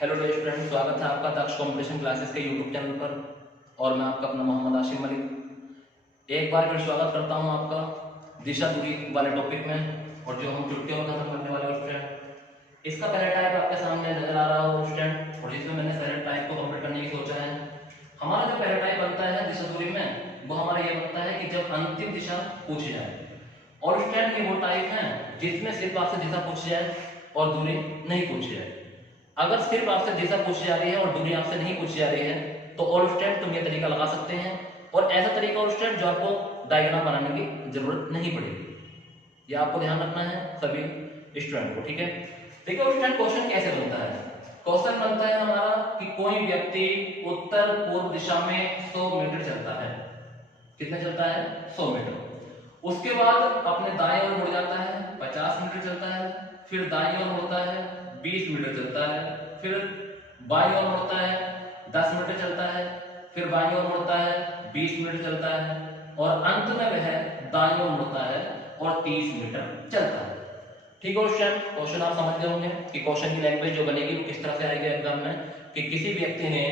Hello dear student, स्वागत है आपका दक्ष कॉम्पिटिशन क्लासेस के यूट्यूब चैनल पर। और मैं आपका अपना मोहम्मद आशिम मलिक एक बार फिर स्वागत करता हूं आपका दिशा दूरी वाले टॉपिक में। और जो हम चुटकियों का खत्म करने वाले स्टूडेंट, इसका पहला टाइप आपके सामने नजर आ रहा हो स्टूडेंट, और जिसमें मैंने पहले टाइप को कंप्लीट करने की सोचा है। हमारा जो पहला टाइप बनता है दिशा दूरी में, वो हमारा ये बनता है कि जब अंतिम दिशा पूछी जाए। और स्टूडेंट ये वो टाइप है जिसमें सिर्फ आपसे दिशा पूछी जाए और दूरी नहीं पूछी जाए। अगर सिर्फ आपसे दिशा पूछी जा रही है और दूरी आपसे नहीं पूछी जा रही है तो ऑल स्टूडेंट तुम ये तरीका लगा सकते हैं। और ऐसा तरीका ऑल स्टूडेंट जो आपको डायग्राम बनाने की जरूरत नहीं पड़ेगी। ये आपको ध्यान रखना है सभी स्टूडेंट को, ठीक है। देखिए ऑल स्टूडेंट, क्वेश्चन कैसे बनता है। क्वेश्चन बनता है हमारा कि कोई व्यक्ति उत्तर पूर्व दिशा में 100 मीटर चलता है। कितना चलता है? 100 मीटर। उसके बाद अपने दाएं ओर मुड़ जाता है, 50 मीटर चलता है। फिर दाएं ओर मुड़ता है, 20 मीटर चलता है। फिर बाईं ओर मुड़ता है, 10 मीटर चलता है। फिर बाईं ओर मुड़ता है, 20 मीटर चलता है। और अंत में वह दाईं ओर मुड़ता है और 30 मीटर चलता है। ठीक है स्टूडेंट, क्वेश्चन आप समझ गए होंगे कि क्वेश्चन की लैंग्वेज जो बनेगी वो किस तरह से आएगी एग्जाम में। कि किसी व्यक्ति ने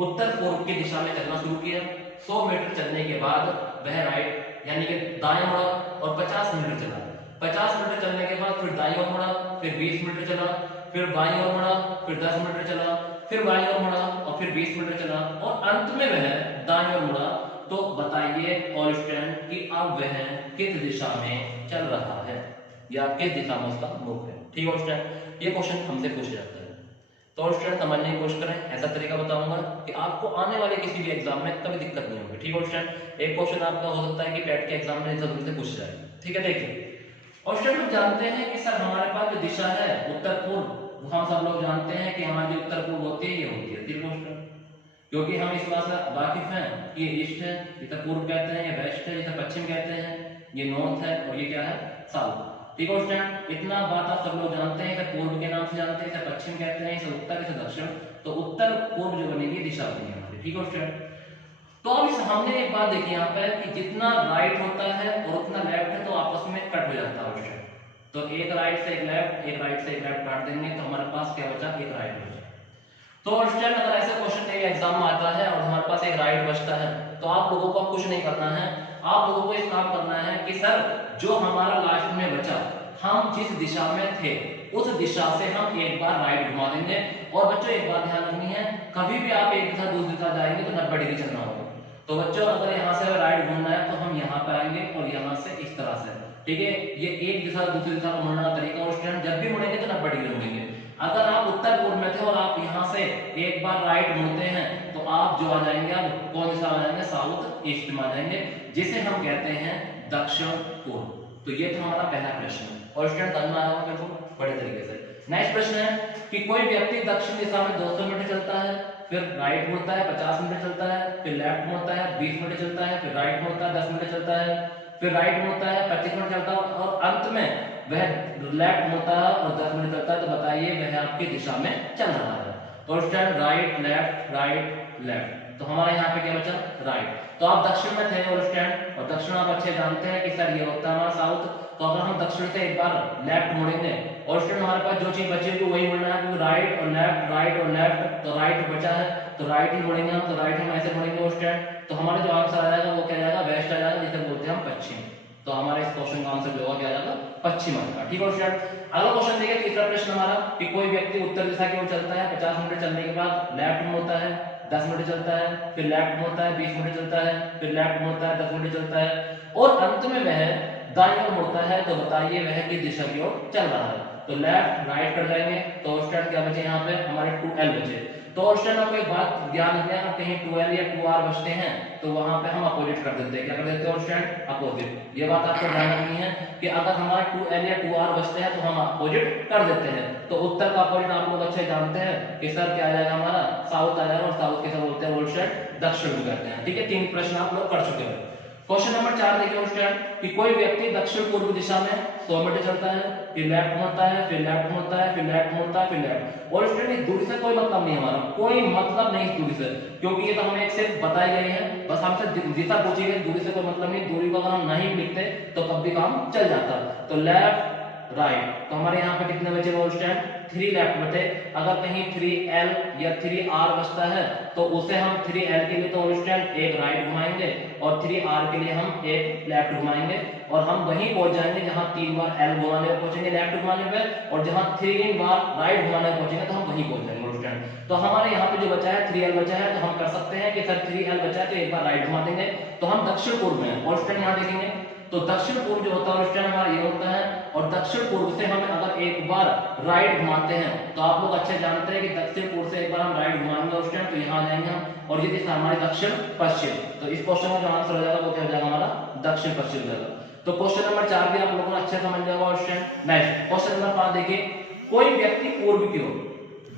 उत्तर पूर्व की दिशा में चलना शुरू किया, 100 मीटर चलने के बाद वह राइट यानी कि दाएं मुड़ा और 50 मीटर चला। 50 मीटर चलने के बाद फिर दाईं ओर मुड़ा, फिर 20 मीटर चला। फिर बाईं ओर मुड़ा, फिर 10 मीटर चला। फिर बाईं ओर मुड़ा और फिर 20 मीटर चला। और अंत में वह दाईं ओर मुड़ा। तो बताइए ऑल स्टूडेंट कि अब वह किस दिशा में चल रहा है या किस दिशा में उसका मुख है। ठीक है स्टूडेंट, ये क्वेश्चन हमसे पूछा जाता है। तो स्टूडेंट समझने की कोशिश करें। ऐसा तरीका बताऊंगा कि आपको आने वाले किसी भी एग्जाम में कभी दिक्कत नहीं होगी। ठीक है स्टूडेंट, एक क्वेश्चन आपका हो सकता है कि टेट के एग्जाम में जरूर से पूछा जाए। ठीक है, देखिए और स्टूडेंट हम जानते हैं कि सर हमारे पास जो दिशा है उत्तर पूर्व, हम सब लोग जानते हैं कि हमारी उत्तर पूर्व होती है, ये होती है त्रिकोण। क्योंकि हम इस बात से वाकिफ हैं कि ये ईस्ट है, इसे पूर्व कहते हैं, ये वेस्ट है, इसे पश्चिम कहते हैं, ये नॉर्थ है और ये क्या है? साउथ। ठीक है स्टूडेंट, इतना बात आप सब लोग जानते हैं। इसे पूर्व के नाम से जानते हैं, इसे पश्चिम कहते हैं, इसे उत्तर, इसे दक्षिण। तो उत्तर पूर्व जो बनेगी दिशा बनेगी हमारी। ठीक है स्टूडेंट, तो अब इस हमने एक बात देखी यहाँ पर कि जितना राइट होता है और उतना लेफ्ट है तो आपस में कट हो जाता है स्टूडेंट। तो एक राइट से एक लेफ्ट, एक राइट से एक लेफ्ट काट देंगे तो हमारे पास क्या बचा? एक राइट बचा। तो स्टूडेंट अगर ऐसा क्वेश्चन कहीं एग्जाम में आता है और हमारे पास एक राइट बचता है तो आप लोगों को अब कुछ नहीं करना है। आप लोगों को इस काम करना है कि सर जो हमारा लास्ट में बचा, हम जिस दिशा में थे उस दिशा से हम एक बार राइट घुमा देंगे। और बच्चों एक बात ध्यान रखनी है, कभी भी आप एक दिशा दूसरी दिशा जाएंगे तो 90 डिग्री चलना होगा। तो बच्चों अगर यहाँ से राइट घूमना है तो हम यहाँ पे आएंगे और यहाँ से इस तरह से। ठीक है, ये एक दिशा दूसरी दिशा को मुड़ने का तरीका। और स्टूडेंट जब भी मुड़ेंगे तो 90 डिग्री मुड़ेंगे। अगर आप उत्तर पूर्व में थे और आप यहाँ से एक बार राइट मुड़ते हैं तो आप जो आ जाएंगे, आप कौन दिशा आ जाएंगे? साउथ ईस्ट में आ जाएंगे, जिसे हम कहते हैं दक्षिण पूर्व। तो ये था हमारा पहला प्रश्न। और स्टूडेंट समझ में आया होगा बिल्कुल बड़े तरीके से। नेक्स्ट प्रश्न है कि कोई व्यक्ति दक्षिण दिशा में 200 मीटर चलता है, फिर राइट मुड़ता है, 50 मीटर चलता है। फिर लेफ्ट मुड़ता है, 20 मीटर चलता है। फिर राइट मुड़ता है, 10 मीटर चलता है। फिर राइट मुड़ता है, 25 मिनट चलता है। और अंत में वह लेफ्ट मुड़ता है और 10 मिनट चलता है। तो बताइए वह आपकी दिशा में चल रहा है। तो student right left right left, तो हमारे यहाँ पे क्या बचा? राइट। तो आप दक्षिण में थे और स्टूडेंट, और दक्षिण आप अच्छे जानते हैं कि सर ये होता है हमारा साउथ। तो अगर हम दक्षिण से एक बार लेफ्ट मुड़ेंगे और स्टूडेंट हमारे पास जो चीज बची है वही मुड़ना है, क्योंकि राइट और लेफ्ट। तो राइट बचा है तो राइट ही मुड़ेंगे हम। तो राइट हम ऐसे मुड़ेंगे स्टूडेंट, तो हमारा जो आंसर आ जाएगा वो क्या जाएगा? वेस्ट आ जाएगा, जिसे बोलते हैं हम पश्चिम। तो हमारे इस क्वेश्चन का आंसर जो होगा क्या आ जाएगा? पश्चिम आएगा। ठीक है स्टूडेंट, अगला क्वेश्चन देखिए, तीसरा प्रश्न हमारा कि कोई व्यक्ति उत्तर दिशा की ओर चलता है, 50 मीटर चलने के बाद लेफ्ट मुड़ता है, 10 मिनट चलता है। फिर लेफ्ट मुड़ता है, 20 मिनट चलता है। फिर लेफ्ट मुड़ता है, 10 मिनट चलता है। और अंत में वह दाईं ओर मुड़ता है। तो बताइए वह किस दिशा की ओर चल रहा है? तो लेफ्ट राइट कर जाएंगे। तो स्टूडेंट क्या बचे यहाँ पे? हमारे 2L बचे। तो स्टूडेंट आपको एक बात ध्यान रखना है, कहीं 2L या 2R बचते हैं तो वहां पे हम अपोजिट कर देते हैं। क्या कर देते हैं स्टूडेंट? अपोजिट। ये बात आपको ध्यान रखनी है कि अगर हमारे 2L या 2R बचते हैं तो हम अपोजिट कर देते हैं। तो उत्तर का अपोजिट आप लोग अच्छे जानते हैं कि सर क्या आ जाएगा हमारा? साउथ आ जाएगा। और साउथ किसे बोलते हैं? स्टूडेंट दक्षिण को कहते हैं। ठीक है, 3 प्रश्न आप लोग कर चुके हैं। क्वेश्चन नंबर 4 देखिए स्टूडेंट कि कोई व्यक्ति दक्षिण पूर्व दिशा में 100 मीटर चलता है, फिर लेफ्ट मुड़ता है, फिर लेफ्ट मुड़ता है, फिर लेफ्ट मुड़ता है, फिर लेफ्ट। और स्टूडेंट इस दूरी से कोई मतलब नहीं, हमारा कोई मतलब नहीं इस दूरी से, क्योंकि ये तो हमें एक सिर्फ बताई गई है। बस हमसे दिशा पूछी गई, दूरी से कोई मतलब नहीं। दूरी को अगर हम नहीं लिखते तो कब भी काम चल जाता। तो लेफ्ट राइट, तो हमारे यहाँ पे कितने बचे वो स्टूडेंट? 3 लेफ्ट बचे, अगर कहीं 3L या 3R बचता है तो उसे हम 3L के लिए तो स्टूडेंट एक राइट घुमाएंगे और 3R के लिए हम एक लेफ्ट घुमाएंगे और हम वहीं पहुंच जाएंगे जहां 3 बार L घुमाने पर पहुंचेंगे लेफ्ट घुमाने पे, और जहां 3 बार राइट घुमाने पर पहुंचेंगे तो हम वहीं पहुंच जाएंगे स्टूडेंट। तो हमारे यहाँ पे जो बचा है 3L बचा है, तो हम कर सकते हैं कि सर 3L बचा है तो एक बार राइट घुमा देंगे, तो हम दक्षिण पूर्व में और स्टूडेंट यहाँ देखेंगे तो दक्षिण पूर्व जो होता है स्टूडेंट हमारा ये होता है, और दक्षिण पूर्व से हम अगर एक बार राइट घुमाते हैं तो आप लोग अच्छे जानते हैं कि दक्षिण पूर्व से एक बार हम राइट घुमाएंगे स्टूडेंट तो यहाँ आ जाएंगे हम, और ये दिशा हमारी दक्षिण पश्चिम, तो इस क्वेश्चन का जो आंसर हो जाएगा वो क्या हो जाएगा हमारा दक्षिण पश्चिम जाएगा। तो क्वेश्चन नंबर 4 भी आप लोगों को अच्छे समझ जाएगा स्टूडेंट। नेक्स्ट क्वेश्चन नंबर 5 देखिए, कोई व्यक्ति पूर्व की ओर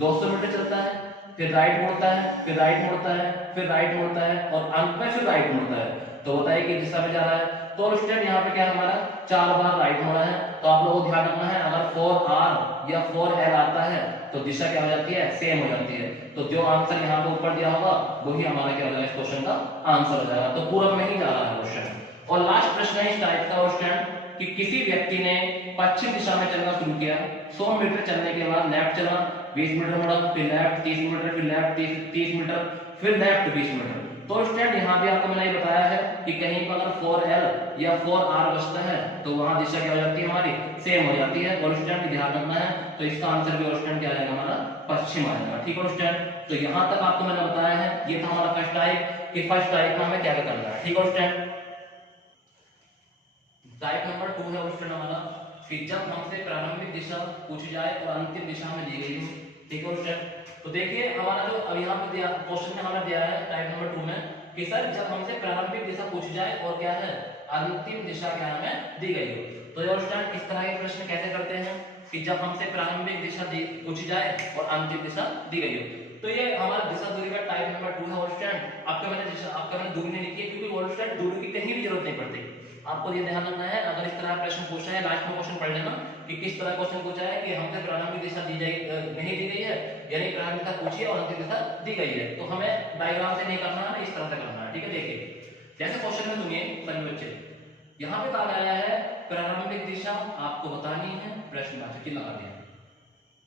200 मीटर चलता है, फिर राइट मुड़ता है, फिर राइट मुड़ता है, फिर राइट मुड़ता है और अंत में फिर राइट मुड़ता है, तो बताइए कि दिशा में जा रहा है। तो स्टूडेंट यहाँ पे क्या हमारा 4 बार राइट मुड़ा है, तो आप लोगों को ध्यान रखना है अगर 4R या 4L आता है तो दिशा क्या हो जाती है, सेम हो जाती है, तो जो आंसर यहाँ पे ऊपर दिया होगा वही हमारा क्या हो जाएगा इस क्वेश्चन का आंसर हो जाएगा, तो पूरब में ही जा रहा है क्वेश्चन। और लास्ट प्रश्न है इस टाइप का स्टूडेंट कि किसी व्यक्ति ने पश्चिम दिशा में चलना शुरू किया, 100 मीटर चलने के बाद लेफ्ट चला, 20 मीटर मुड़ा, फिर लेफ्ट 30 मीटर, फिर लेफ्ट 30 मीटर, फिर लेफ्ट 20 मीटर। तो स्टूडेंट यहाँ भी आपको मैंने बताया है कि कहीं पर अगर 4L या 4R बचता है तो वहां दिशा क्या हो जाती है हमारी सेम हो जाती है, और स्टूडेंट ध्यान रखना है, तो इसका आंसर भी स्टूडेंट क्या आएगा हमारा पश्चिम आएगा। ठीक है स्टूडेंट, तो यहाँ तक आपको मैंने बताया है, ये था हमारा फर्स्ट टाइप कि फर्स्ट टाइप में हमें क्या क्या करना है। ठीक है स्टूडेंट, टाइप नंबर 2 है स्टूडेंट हमारा कि जब हमसे प्रारंभिक दिशा पूछी जाए और अंतिम दिशा में दी गई हो। ठीक है स्टूडेंट, तो देखिए हमारा जो अब यहाँ पे दिया क्वेश्चन में हमें दिया है टाइप नंबर 2 में कि सर जब हमसे प्रारंभिक दिशा पूछी जाए और क्या है अंतिम दिशा क्या हमें दी गई हो। तो ये स्टूडेंट इस तरह के प्रश्न कैसे करते हैं कि जब हमसे प्रारंभिक दिशा पूछी जाए और अंतिम दिशा दी गई हो। तो ये हमारा दिशा दूरी का टाइप नंबर 2 है स्टूडेंट। आपका मैंने दूरी नहीं लिखी है क्योंकि स्टूडेंट दूरी की कहीं भी जरूरत नहीं पड़ती, आपको ये ध्यान रखना है। अगर इस तरह प्रश्न पूछा है लास्ट में क्वेश्चन पढ़ लेना कि किस तरह क्वेश्चन पूछा है कि हमसे प्रारंभिक दिशा दी नहीं दी गई है, यानी प्रारंभिक दिशा पूछी है और अंतिम दिशा दी गई है, तो हमें डायग्राम से नहीं करना है, इस तरह से करना है। ठीक है, देखिए जैसे क्वेश्चन में सुनिए सभी बच्चे, यहाँ पे कहा गया है प्रारंभिक दिशा आपको बतानी है, प्रश्नवाचक चिन्ह लगा दिया।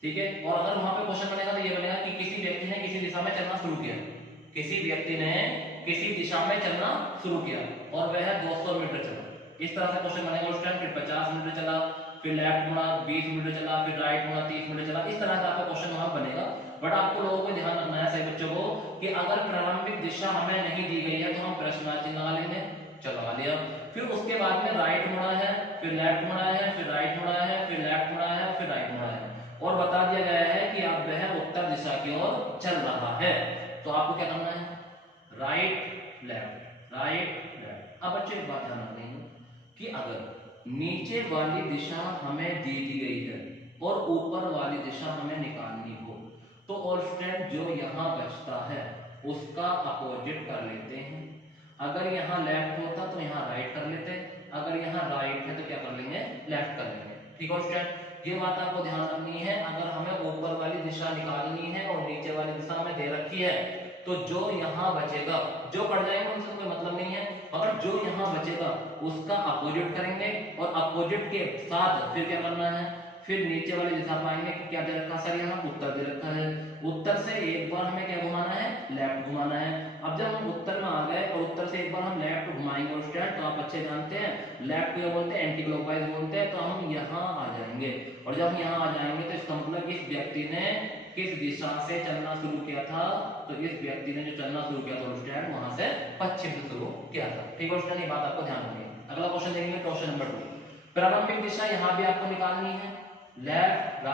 ठीक है, और अगर वहां पे क्वेश्चन बनेगा तो ये बनेगा कि किसी व्यक्ति ने किसी दिशा में चलना शुरू किया, किसी व्यक्ति ने किसी दिशा में चलना शुरू किया और वह 200 मीटर चला, इस तरह से क्वेश्चन बनेगा स्टूडेंट। फिर 50 मीटर चला, फिर लेफ्ट मुड़ा 20 मीटर चला, फिर राइट मुड़ा 30 मीटर चला, इस तरह से आपका क्वेश्चन वहां बनेगा। बट आपको लोगों को ध्यान रखना है सभी बच्चों को कि अगर प्रारंभिक दिशा हमें नहीं दी गई है तो हम प्रश्नवाचक चिन्ह लगा लेंगे, चलो लगा लिया। फिर उसके बाद में राइट मुड़ा है, फिर लेफ्ट मुड़ा है, फिर राइट मुड़ा है, फिर लेफ्ट मुड़ा है, फिर राइट मुड़ा है, और बता दिया गया है कि अब वह उत्तर दिशा की ओर चल रहा है। तो आपको क्या करना है, राइट लेफ्ट राइट लेफ्ट। अब बच्चे एक बात ध्यान रखनी है कि अगर नीचे वाली दिशा हमें दे दी गई है और ऊपर वाली दिशा हमें निकालनी हो तो और स्टूडेंट जो यहाँ बचता है उसका अपोजिट कर लेते हैं। अगर यहाँ लेफ्ट होता तो यहाँ राइट कर लेते, अगर यहाँ राइट है तो क्या कर लेंगे, लेफ्ट कर लेंगे। ठीक है स्टूडेंट, ये बात आपको ध्यान रखनी है। अगर हमें ऊपर वाली दिशा निकालनी है और नीचे वाली दिशा हमें दे रखी है तो जो यहाँ बचेगा, जो पड़ जाएगा उनसे कोई मतलब नहीं है, मगर जो यहाँ बचेगा उसका अपोजिट करेंगे और अपोजिट के साथ फिर क्या करना है, फिर नीचे वाली दिशा पाएंगे कि क्या दे रखा सर, यहाँ उत्तर दे रखा है, उत्तर से एक बार हमें क्या घुमाना है, लेफ्ट घुमाना है। अब जब हम उत्तर में आ गए और उत्तर से एक बार हम लेफ्ट घुमाएंगे स्टूडेंट, तो आप अच्छे जानते हैं लेफ्ट को बोलते हैं एंटी क्लॉकवाइज बोलते हैं, तो हम यहाँ आ जाएंगे, और जब हम यहाँ आ जाएंगे तो इसका मतलब इस व्यक्ति ने किस दिशा से चलना शुरू किया था, तो इस व्यक्ति ने जो चलना शुरू किया था स्टूडेंट वहां से पश्चिम से शुरू किया था। ठीक है स्टूडेंट, ये बात आपको ध्यान रखनी है। अगला क्वेश्चन देखेंगे क्वेश्चन नंबर 2, प्रारंभिक दिशा यहाँ भी आपको निकालनी है, लेफ्ट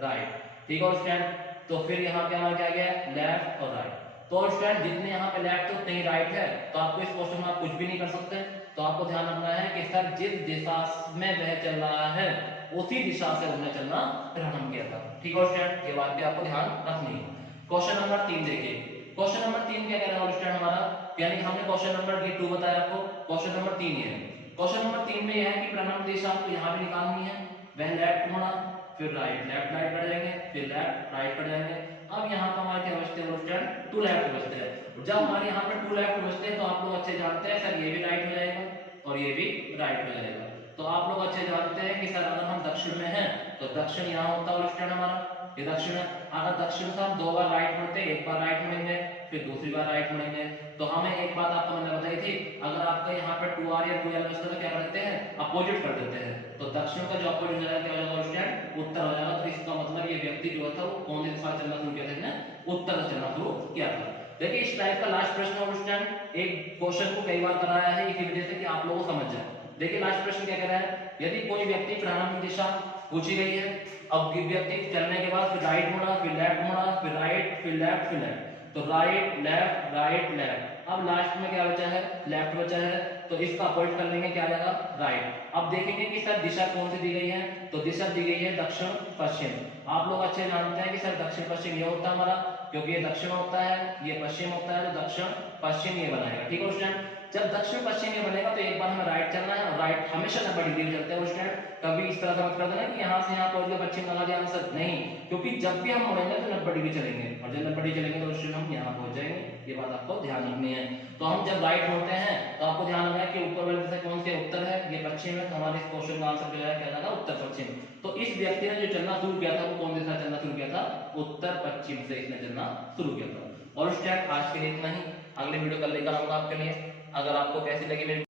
राइट। ठीक है स्टूडेंट, तो फिर यहाँ पे हमारा क्या गया, लेफ्ट और राइट। तो स्टूडेंट जितने यहाँ पे लेफ्ट है उतने ही राइट है, तो आपको इस क्वेश्चन में आप कुछ भी नहीं कर सकते। तो आपको ध्यान रखना है कि सर जिस दिशा में वह चल रहा है उसी दिशा से उन्हें चलना प्रारंभ किया था। ठीक है स्टूडेंट, ये बात भी आपको ध्यान रखनी है। क्वेश्चन नंबर 3 देखिए, क्वेश्चन नंबर 3 क्या कह रहा है स्टूडेंट हमारा, यानी हमने क्वेश्चन नंबर 2 बताया आपको, क्वेश्चन नंबर 3 ये है। क्वेश्चन नंबर 3 में यह है कि प्रारंभिक दिशा आपको यहाँ भी निकालनी है, वह लेफ्ट मुड़ा, फिर राइट लेफ्ट राइट बढ़ जाएंगे, फिर लेफ्ट राइट बढ़ जाएंगे। अब यहाँ पर हमारे क्या बचते हैं स्टूडेंट, 2 लेफ्ट बचते हैं। जब हमारे यहाँ पर 2 लेफ्ट बचते हैं तो आप लोग अच्छे जानते हैं सर ये भी राइट हो जाएगा और ये भी राइट हो जाएगा। तो आप लोग अच्छे जानते हैं कि सर अगर हम दक्षिण में हैं तो दक्षिण यहाँ होता है स्टैंड हमारा, ये दक्षिण है। अगर दक्षिण से हम 2 बार राइट मुड़ते हैं, एक बार राइट मुड़ेंगे फिर दूसरी बार राइट मुड़ेंगे। तो हमें एक बात आपको मैंने बताई थी, अगर आपका यहाँ पे 2r या 2l बचता है क्या करते हैं, अपोजिट कर देते हैं। तो दक्षिण का जो अपोजिट हो जाएगा क्या हो जाएगा स्टूडेंट, उत्तर हो जाएगा। तो इसका मतलब ये व्यक्ति जो था वो कौन सी दिशा से चलना शुरू किया था, उत्तर से चलना शुरू किया था। देखिए इस टाइप का लास्ट प्रश्न है स्टूडेंट, एक क्वेश्चन को कई बार कराया है इसी वजह से कि आप लोगों को समझ जाए। देखिए लास्ट प्रश्न क्या कह रहा है, यदि कोई व्यक्ति प्रारंभ की दिशा पूछी गई है, अब व्यक्ति चलने के बाद फिर राइट मुड़ा, फिर लेफ्ट मुड़ा, फिर राइट, फिर लेफ्ट, फिर लेफ्ट, तो राइट लेफ्ट राइट लेफ्ट। अब लास्ट में क्या बचा है, लेफ्ट बचा है, तो इसका अपोजिट कर लेंगे क्या आ जाएगा, राइट। अब देखेंगे कि सर दिशा कौन सी दी गई है, तो दिशा दी गई है दक्षिण पश्चिम। आप लोग अच्छे जानते हैं कि सर दक्षिण पश्चिम ये होता है हमारा, क्योंकि ये दक्षिण होता है ये पश्चिम होता है, तो दक्षिण पश्चिम ये बनाएगा। ठीक है स्टूडेंट, जब दक्षिण पश्चिम ये बनेगा तो एक बार हमें राइट चलना है, और राइट हमेशा 90 डिग्री में चलते हैं स्टूडेंट। कभी इस तरह से मत कर देना कि यहाँ से यहाँ पहुंच गया पश्चिम लगा दिया आंसर, नहीं, क्योंकि जब भी हम मुड़ेंगे तो 90 डिग्री चलेंगे, और जब 90 डिग्री चलेंगे तो स्टूडेंट हम यहाँ पहुंच जाएंगे। ये बात आपको ध्यान रखनी है। तो हम जब राइट मुड़ते हैं तो आपको ध्यान रखना है कि ऊपर वाली दिशा कौन सी उत्तर है, ये पश्चिम है, तो हमारे इस क्वेश्चन का आंसर जो है क्या जाएगा, उत्तर पश्चिम। तो इस व्यक्ति ने जो चलना शुरू किया था वो कौन सी दिशा चलना शुरू किया था, उत्तर पश्चिम से इसने चलना शुरू किया था। और स्टूडेंट आज के लिए इतना ही, अगले वीडियो कल लेकर आऊंगा आपके लिए। अगर आपको कैसी लगी मेरी